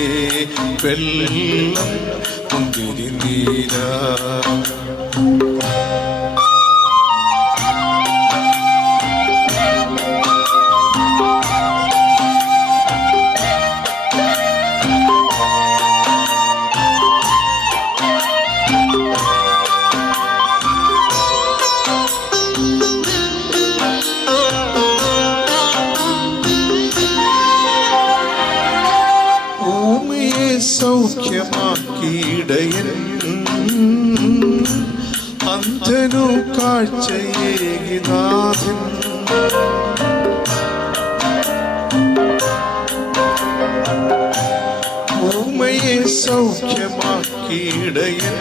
വെള്ളം മുന്തിരി നീര സൗഖ്യമാക്കിയിടയൻ അന്ധനു കാഴ്ചയേകി നാഥൻ ഊമയെ സൗഖ്യമാക്കിയിടയൻ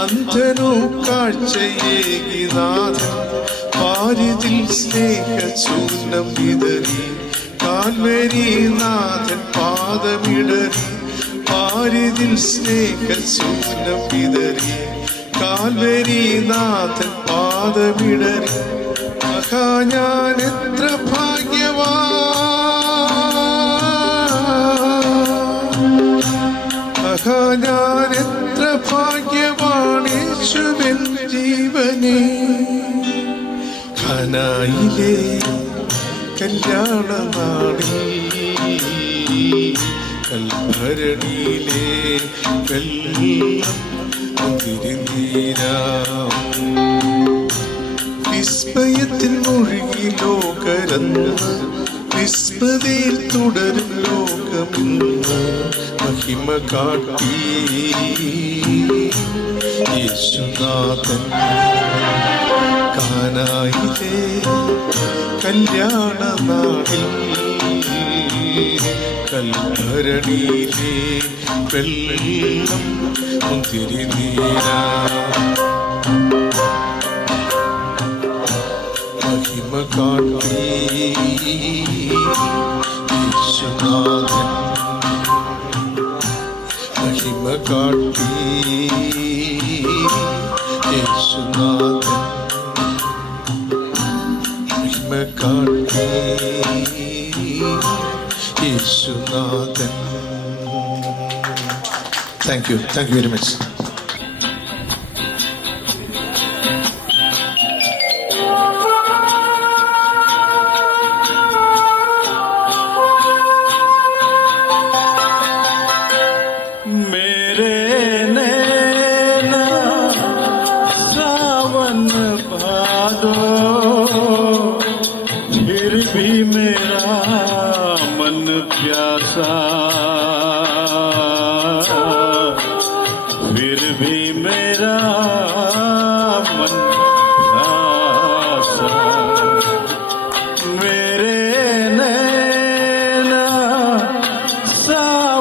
അന്ധനു കാഴ്ചയേകി നാഥൻ പാരിതിൽ സ്നേഹചൂർണം വിതറി കാൽവരി നാഥൻ പാദമിടറി പാരിതിൽ സ്നേഹചൂർണം വിതറി കാൽവരി നാഥൻ പാദമിടറി അഹാ ഞാൻ എത്ര അഹാ ഞാൻ എത്ര ഭാഗ്യവാൻ യേശുവൻ ജീവനെ കാനായിലെ കല്യാണ നാളിൽ കൽഭരണിയിലെ വെള്ളം മുന്തിരി നീര വിസ്മയത്തിൽ മുഴുകി ലോകരന്ന് വിസ്മൃതിയിൽ തുടരും ലോകമിന്ന് മഹിമ കാട്ടി യേശുനാഥൻ കാനായിലെ കല്യാണ നാളിൽ കൽഭരണിയിലെ വെള്ളം മുന്തിരി നീര മഹിമ കാട്ടി യേശുനാഥൻ മഹിമ കാട്ടി യേശുനാഥൻ മഹിമ കാട്ടി യേശുനാഥൻ. Thank you very much.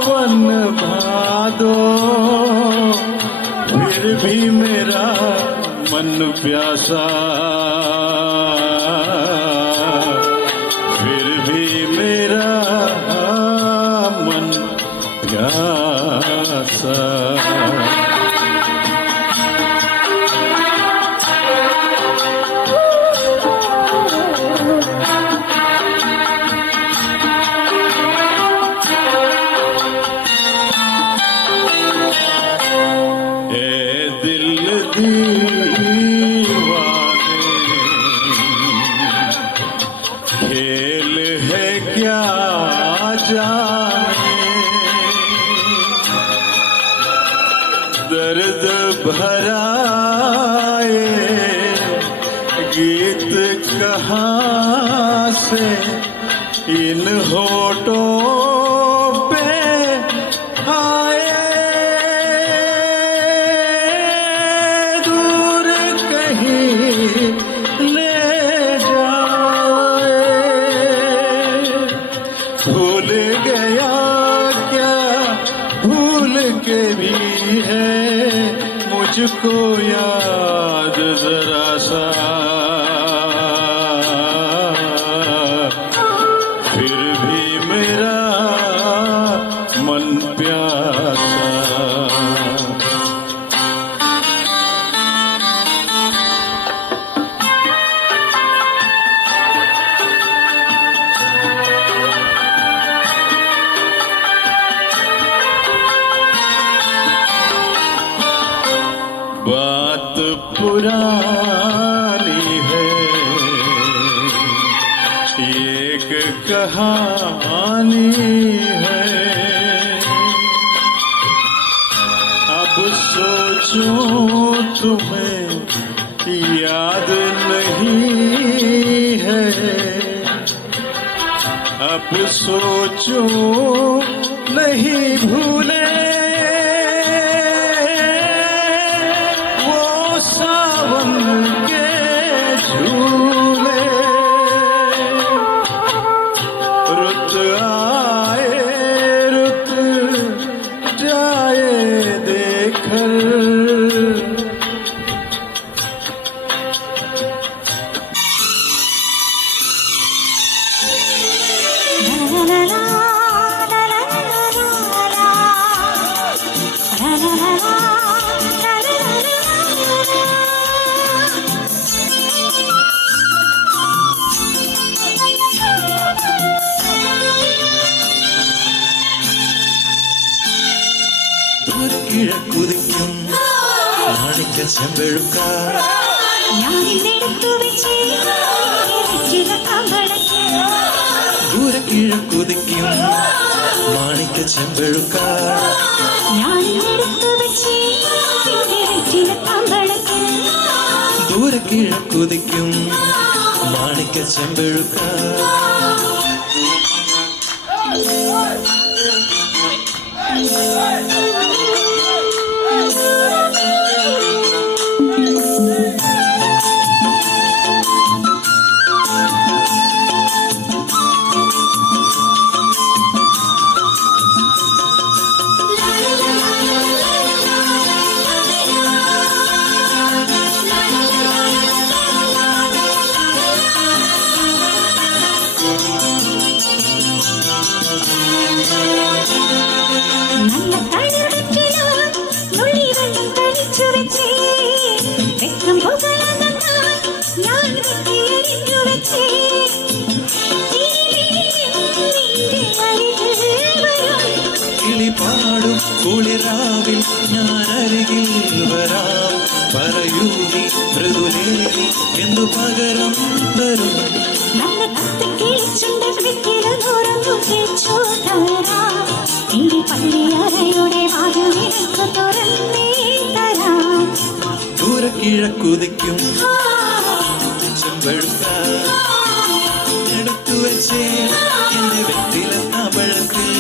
सावन भादो फिर भी मेरा मन प्यासा, फिर भी मेरा मन प्यासा। खेल है क्या जाने, दर्द भरा गीत कहाँ से इन होठों पे आए, दूर कहीं ले जाए। भूल गया क्या भूल के भी है मुझको याद जरा सा, फिर भी मेरा मन प्यासा। बात पुरानी है, एक कहानी है, अब सोचूं तुम्हें याद नहीं है, अब सोचूं नहीं भूले सावन के झूले, रुत आए रुत जाए देखकर, കുതിക്കും മാണിക്ക ചെമ്പഴുക്ക, ദൂരെ കിഴക്കുതിക്കും മാണിക്ക ചെമ്പഴുക്ക, ദൂരെ കിഴക്കുതിക്കും മാണിക്ക ചെമ്പഴുക്ക. പാടും കുളിരാവിൽ ഞാനരികിൽ വരാം, പറയൂ നീ മൃദുലേഖി എന്തു പകരം തരും. ദൂരെ കിഴക്കുതിക്കും ചെമ്പഴുക്ക, എടുത്തു വെച്ചേ എന്റെ വെറ്റില തമിഴത്തിൽ.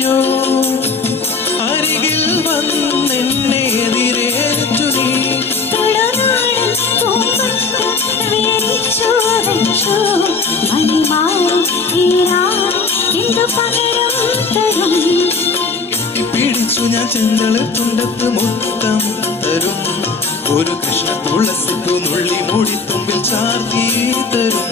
കരഞ്ഞു അരികിൽ വന്നെന്നെ എതിരേറ്റു നീ പിടിച്ചു ഞാൻ ചെന്തള തുണ്ടത്ത് മുത്തം തരും ഒരു കൃഷ്ണ തുളസിപ്പു നുള്ളി മൂടിത്തുമ്പിൽ ചാർത്തി തരും